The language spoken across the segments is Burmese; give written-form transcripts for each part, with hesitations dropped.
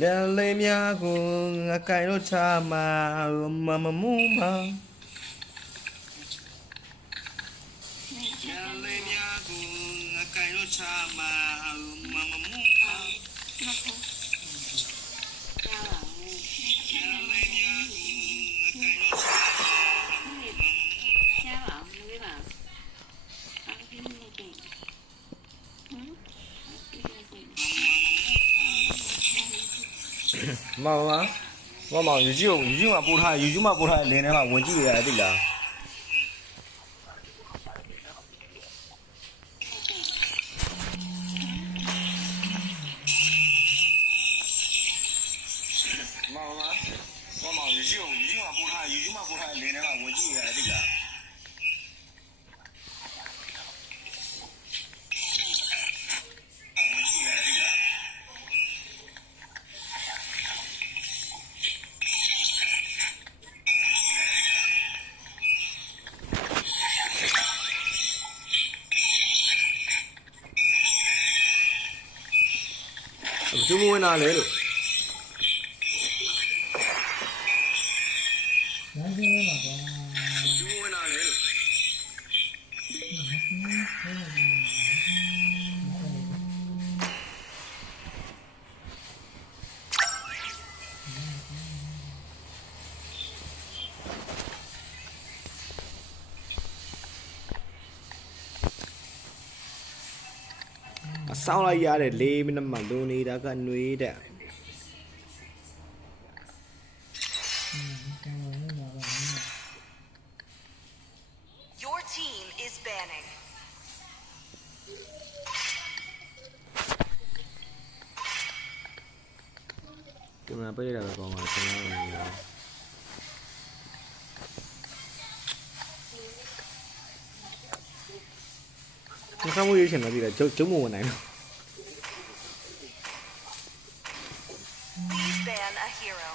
လေမြာကိုငါကိုင်လို့ချမှာမမမူမလေမြာကိုငါကိုင်လို့ချမှာမမမူမ那头加了လေမြာကိုငါကိုင်လို့ချ加了没吧？啊，给你给，嗯，给你给。မောင်ယူကြီးမှာပို့ထားလင်းထဲမှာဝင်ကြည့်ရတယ်တိလားမောင်ယူကြီးမှာပို့ထားလင်းထဲမှာဝင်ကြည့်ရတယ်တိလားကျုံဝင်လာလေလို့လမ်းကျင်းမှာကွာကျုံဝင်လာလေလို့ဆောင်းလိုက်ရတယ်4မိနစ်မှလုံနေတာကຫນွေတဲ့ Your team is banning. ကင်မရာပေးရတာပဲကောင်းပါကျွန်တော်တို့ခါမှုရေးချင်တယ်ပြီလားကျုံမဝင်နိုင်တော့ Please ban a hero.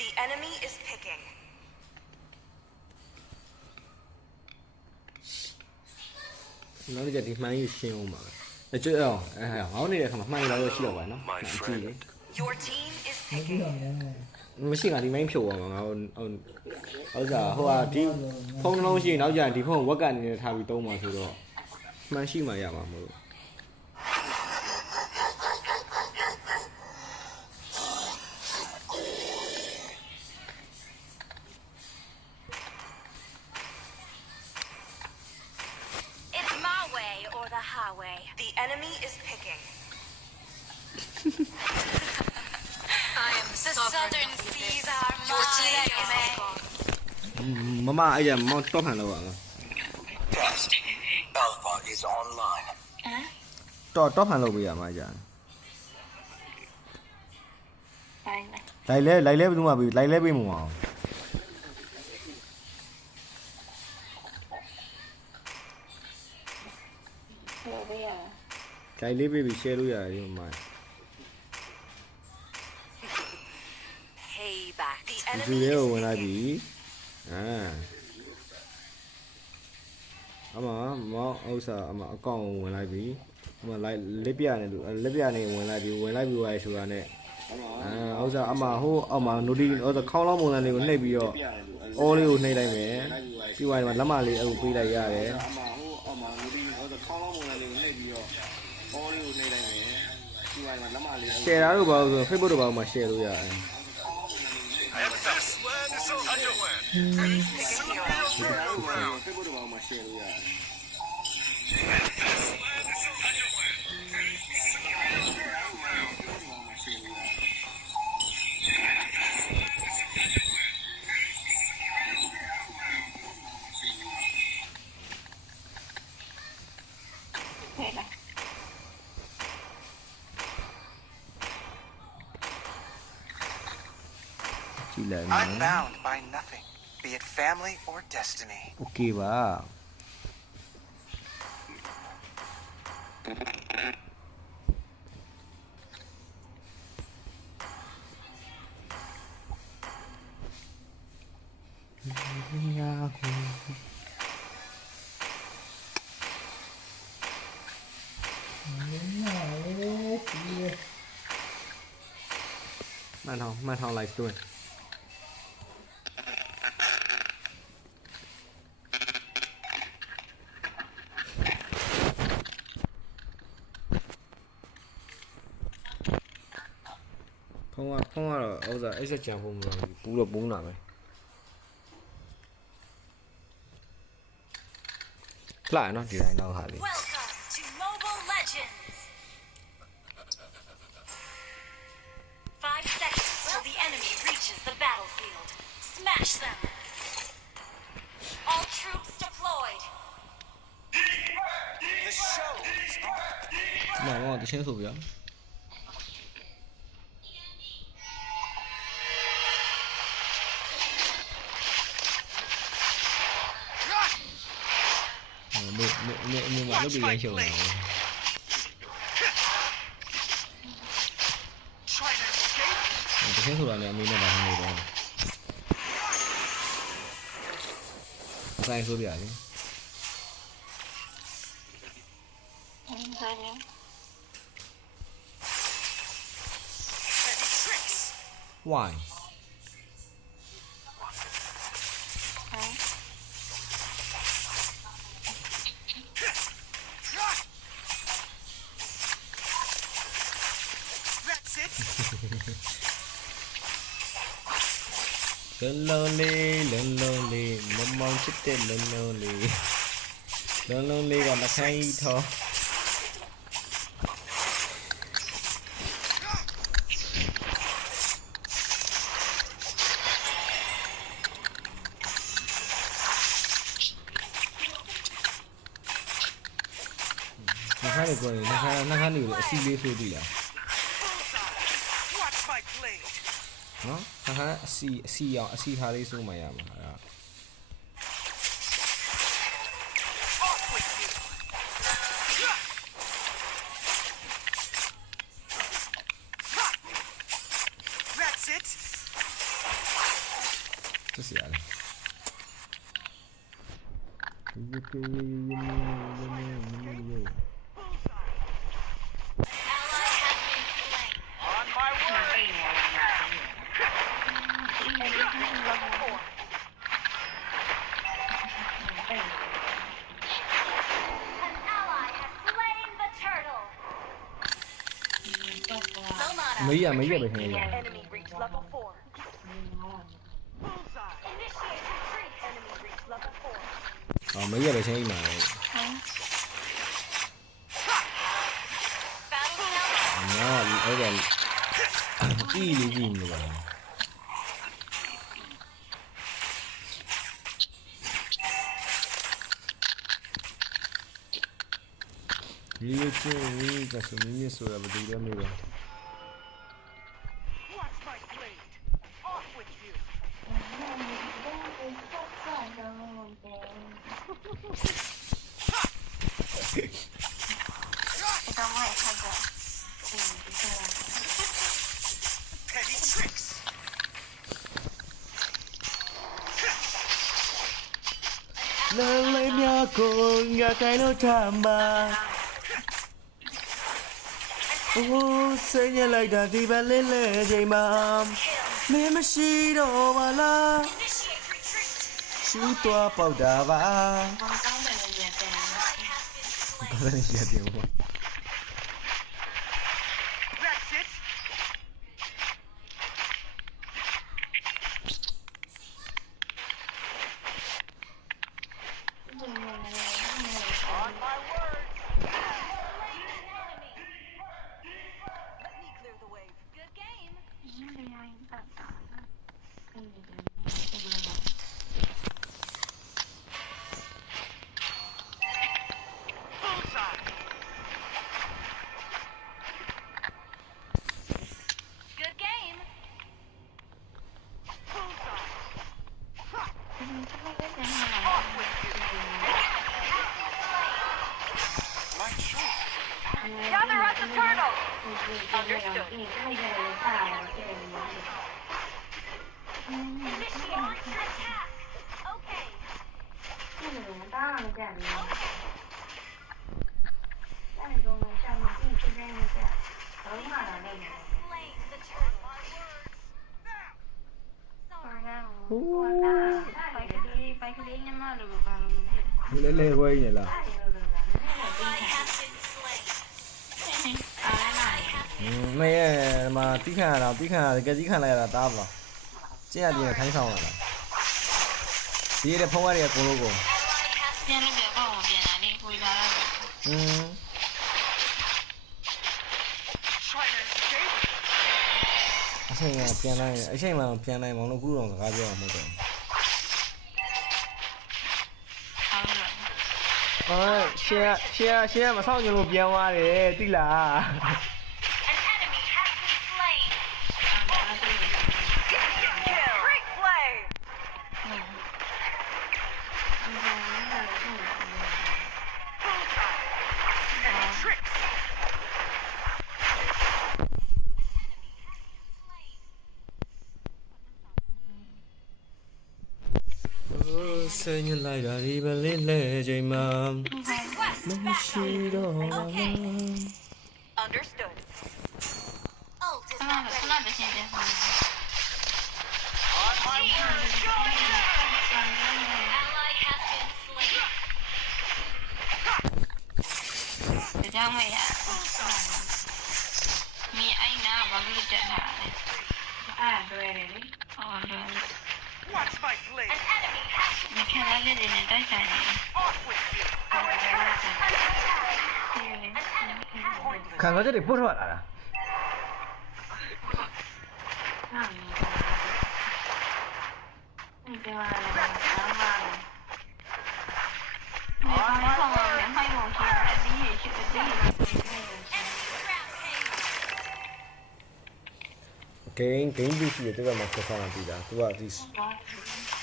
The enemy is picking. နောက်တစ်ချက်ဒီမှန်ကြီးရှင်းအောင်ပါအကျွတ်အောင်ငေါင်းနေတဲ့ခါမှာမှန်ရတော့ရှိတော့ပါနော်ကြည့်လေ Your team is ပြီး picking. တော့လည်း မရှိငါဒီမိုင်းဖြုတ်အောင်ငါဟိုစားဟိုဟာဒီဖုန်းနှလုံးရှိရင်နောက်ကျရင်ဒီဖုန်းဝက်ကနေနဲ့ထားပြီးသုံးပါဆိုတော့မှန်ရှိမှရမှာမဟုတ် It's my way or the highway. The enemy is picking. I am the southern seas are my domain. မမအဲ့ရမောင်းတော့ခံလို့ပါ Test. Alpha is online. တော့ခံလို့ပြရမှာကြာ 来来，လိုက်လဲဘယ်သူမှပြီးလိုက်လဲပေးမအောင် 我不要。 လိုက်လေးပေးပြီး share လို့ရတယ်ဒီမှာ Payback. The ဒီ enemy လေး is ကိုဝင်လိုက်ပြီ picking. အမမောင်းဥစ္စာအမအကောင့်ဝင်လိုက်ပြီအမလိုက်လက်ပြနေလို့လက်ပြနေဝင်လိုက်ပြီဝိုင်းဆိုတာနဲ့ဥစ္စာအမဟိုအောက်မှာ noti ဥစ္စာခေါင်းလောင်းပုံစံလေးကိုနှိပ်ပြီးတော့အော်လေးကိုနှိပ်လိုက်မယ်ပြီးသွားရင်လက်မလေးအခုပေးလိုက်ရတယ်အမဟိုအောက်မှာ noti ဥစ္စာခေါင်းလောင်းပုံစံလေးကိုနှိပ်ပြီးတော့အော်လေးကိုနှိပ်လိုက်မယ်ပြီးသွားရင်လက်မလေး share တာတို့ဘာလို့ဆို Facebook တို့ဘာမှ share လို့ရတယ် This land is underway. Facebook တို့ဘာမှ share လို့ရတယ် 对了， ကြည့်လိုက်မ I'm ယ် bound by nothing, be it family or destiny. okay ပါ မှန်ထောင်လိုက်တွင်းဖုန်းကတော့ဥစ္စာအဲ့ချက်ကြံဖို့မလို့ပူတော့ပူးနာပဲလှရနော်ဒီတိုင်းတော့ဟာလေး Welcome to Mobile Legends. 5 seconds till the enemy reaches the battlefield. Smash them. All troops deployed. The show is on. မောင်တချင်းဆိုပြနေမှာလုပ်ပြီးရရှုံးတယ် Trying to escape? တချင်းဆိုတာလည်းအမေနဲ့ပါနေတော့ဆိုင်ဆိုပြလေ ဆိုင်နေ Petty tricks. why ဟမ် That's it. လုံးလုံးလေးမမောင်ချစ်တဲ့လုံးလုံးလေးကနှခိုင်းထောနှခိုင်းကိုနှခိုင်းနေလို့အစီလေးဆိုပြီလား Bullseye. Watch my blade. နော်နှခိုင်းအစီအောင်အစီထားလေးဆိုမှရမှာအဲ့ဒါ Off with you. That's it. 这是อะไรAlly has been slain. On my way. An ally has slain the turtle. 没 Lomata. 呀没呀呗现在 Enemy reach level 4. Bullseye. Initiate retreat. Enemy reach level 4. 啊没呀呗现在嘛 Battle down. 那那个地理地理吧 ဒီလိုချင်းကဆိုမင်းဆိုတာဘယ်လိုလဲမေးပါ Watch my blade. Off with you. 这个我也看过Petty tricks. လမ်းလေးများကိုငါတိုင်းလို့ထားမှာအိုးစိတ်ညစ်လိုက်တာဒီပဲလေးလေးချိန်မှာမင်းမရှိတော့ပါလား Initiate retreat. ရှူသွားပေါက်တာပါ 刚刚的人也这样 Ally has been slain. ဘာလဲရတဲ့ဘော That's it. On my word. Let me clear the way. Good game. 因为要一半打了跟你的 Bullseye. Good game. Bullseye. 这个跟前面 Off with you. My choice. Gather at the turtle. 这个越来越大了，这个模式。 Initiate attack. Okay. 这个当然干了，但是都能上面。slain the turtle. လဲလဲဝဲနေလား Ally has been slain. မင်းရဲ့မှာတီးခံရတာတီးခံရတယ်ကြက်ကြီးခံလိုက်ရတာတားပါကျင်းရပြင်းထိုင်းဆောင်လာတာဒီရဲ့ဖုန်းရရဲ့ကိုလိုကို Ally has ပြန်လို့ပြပေါ့ပြန်လာနေကိုလာတော့ Trying to escape? အချိန်ကပြန်လိုက်အချိန်မှပြန်လိုက်မောင်တို့ကူတော့စကားပြောအောင်မဟုတ်တော့ အော် အော်ရှေ့မဆောင်ကြလို့ပြန်သွားတယ်တိလား an enemy has been slain. Freak play! Tricks! ဆင်းရလိုက်တာဒီပဲလေးလဲချိန်မှာ Request မရှိ backup. တော့ Okay. Understood. Ult is ခ not ဏ ready. တစ်ချင်းပြန်ပါ On my word! Ally has been slain. ဒါကြောင့်မရမင်းအိုင်နာဘာလို့တက်တာလဲအဲ့ဒါတွေ့တယ်လေအော်တယ် Watch my blade! An enemy has ဒီခဏလေးနဲ့တိုက်ဆိုင်နေ Off with you! ခံစားချက်တွေပုတ်ထွက်လာတာ enemy rampage. ဂိမ်းပြီးရှိတယ်သူကမှဆက်ဆောင်ပြီးတာသူကဒီ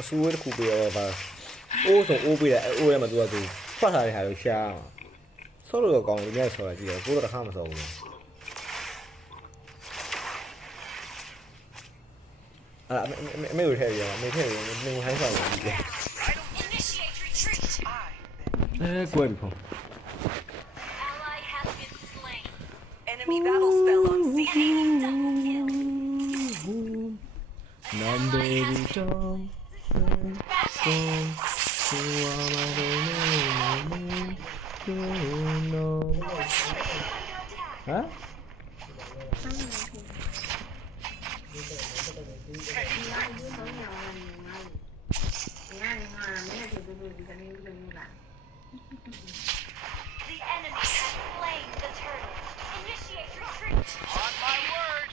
အဆူဝဲတစ်ခုပေးရတော့ပါအိုးဆိုအိုးပေးတယ်အိုးထဲမှာသူကသူဖတ်ထားတဲ့ဟာကိုရှားဆော့လို့ကောင်းတယ်ညဆော်လာကြည့်တယ်ကိုတော့တစ်ခါမဆော်ဘူးအဲ့အမေကိုထည့်ရအောင်အမေထည့်ရအောင်နေဟိုင်းဆော်လာကြည့်တယ် Initiate retreat. ကွဲပြီဖုန်း Ally has been slain. Enemy battle spell on scene. Double kill. Number Tom Hả? The enemy has slain the turtle. Initiate retreat. On my word!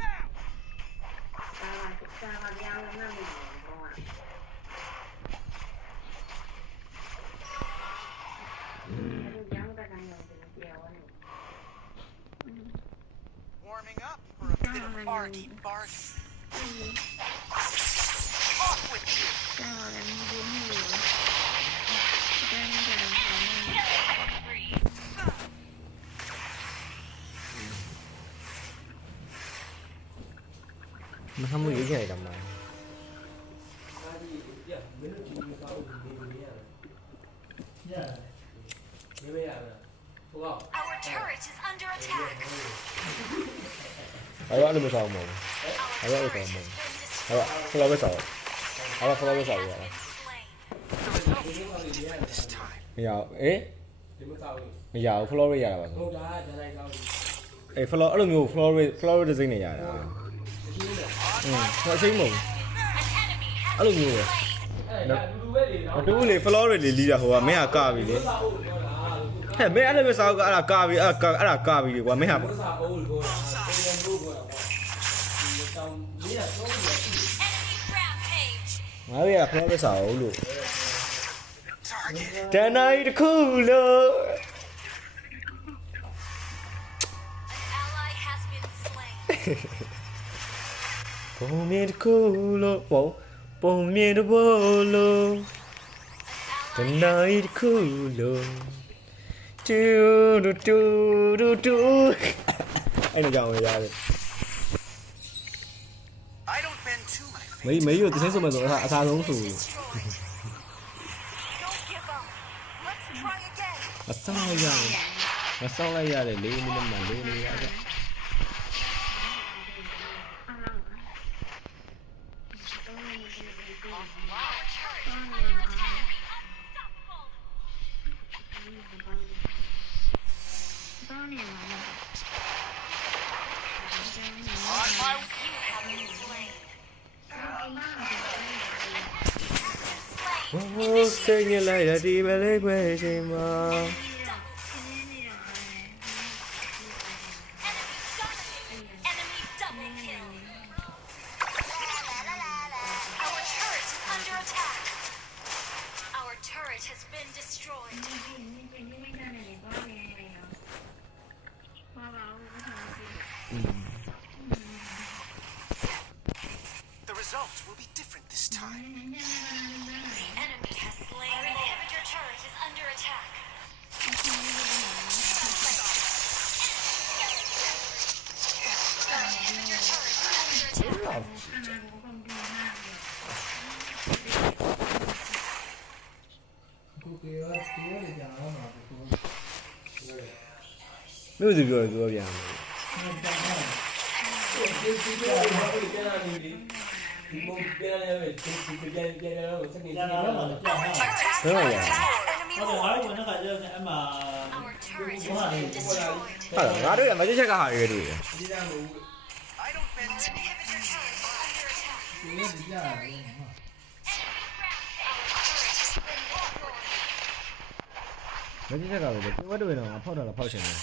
Now! Warming up for a bit of arty barty. Off with you! Killing spree. Mà không có gì cái này đồng này. Our turret is under attack. Ở đó mới sao mồm. Ở đó mới sao mồm. Ở đó, cái lo cái sầu. Ở đó cái lo cái sầu vậy. This time. Bây giờ, ế. Bây giờ Florida là bao nhiêu? Ê, Florida, ở đâu nhiều Florida gì này vậy? Nó xí mồm. Ở đâu nhiều vậy? Nó đúng là Florida đi ra hoa mấy hạt cà vì đấy. Hey, mấy anh em sao cái cà vì cà vì quá mấy hạt. Enemy rampage. Nói bây giờ Florida sao luôn. Target. Trời này cool rồi. An ally has been slain. Bom miền cool rồi. Bom miền bolo. Trời này cool rồi. Chu. Anh nó gào ra rồi. I don't bend to my fate. Mấy giờ tôi thấy sao mà rồi hạ xa xuống sù. Destroyed. Don't give up. Let's try again. À sao vậy? မဆောင်လိုက်ရတယ်4မိနစ်မှလိုနေရကြ On my You have been slain. ဟိုးစိတ်ညစ်လိုက်ရဒီပဲလေးခွဲချိန်မှာ Enemy double kill. Our turret is under attack. Our turret has been destroyed. The results will be different this time. The enemy has slain. Our inhibitor turret is under attack. Our inhibitor turret is under attack. မြို့သူပြောတယ်သူကပြန်တယ် Enemy ဟုတ်တယ်ငါတို့ကလည်းအဲ့မှာ Our turret has been destroyed. ဟုတ်လားငါတို့ကမကြည့်ချက်ကဟာတွေတွေ့တယ် I don't bend Our inhibitor turret is under attack. Our turret has been destroyed. မကြည့်ချက်ကပဲဒီဝတ်တွေတော့ဖောက်တာလားဖောက်ချင်တယ်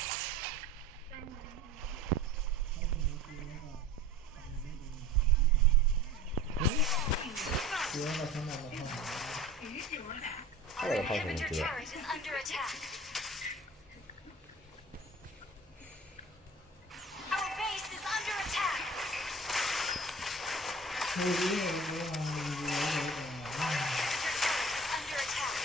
အဲ့ဒါဖောက်ချင်တယ် Inhibitor turret is under attack. Our base is under attack. Our inhibitor turret is under attack.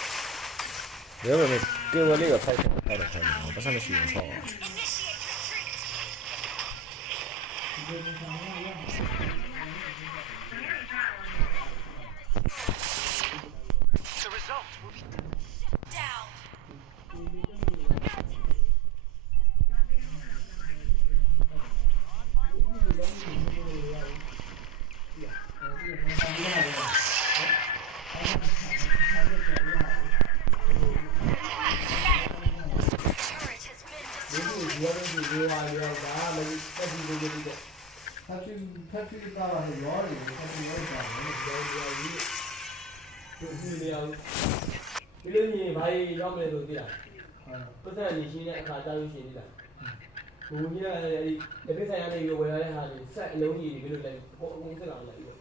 ဒီလိုမျိုးကေဝလေးကဖိုက်တယ်ဖိုက်တယ်ပတ်စံမရှိဘူးဖောက် Initiate retreat. the result will be Down. Turret has been destroyed. ဒီလိုညီဘာကြီးရောက်မယ်လို့သိလားပတ်စံညီရှင်းတဲ့အခါကြောက်ရှင်းနေတာဘုံကြီးကအဲ့ဒီလက်ဖက်ဆိုင်ရတဲ့ရွယ်ဝယ်ရတဲ့ဟာတွေဆက်အလုံးကြီးတွေဘယ်လိုလဲအကုန်ဆက်လာလိုက်ပြီး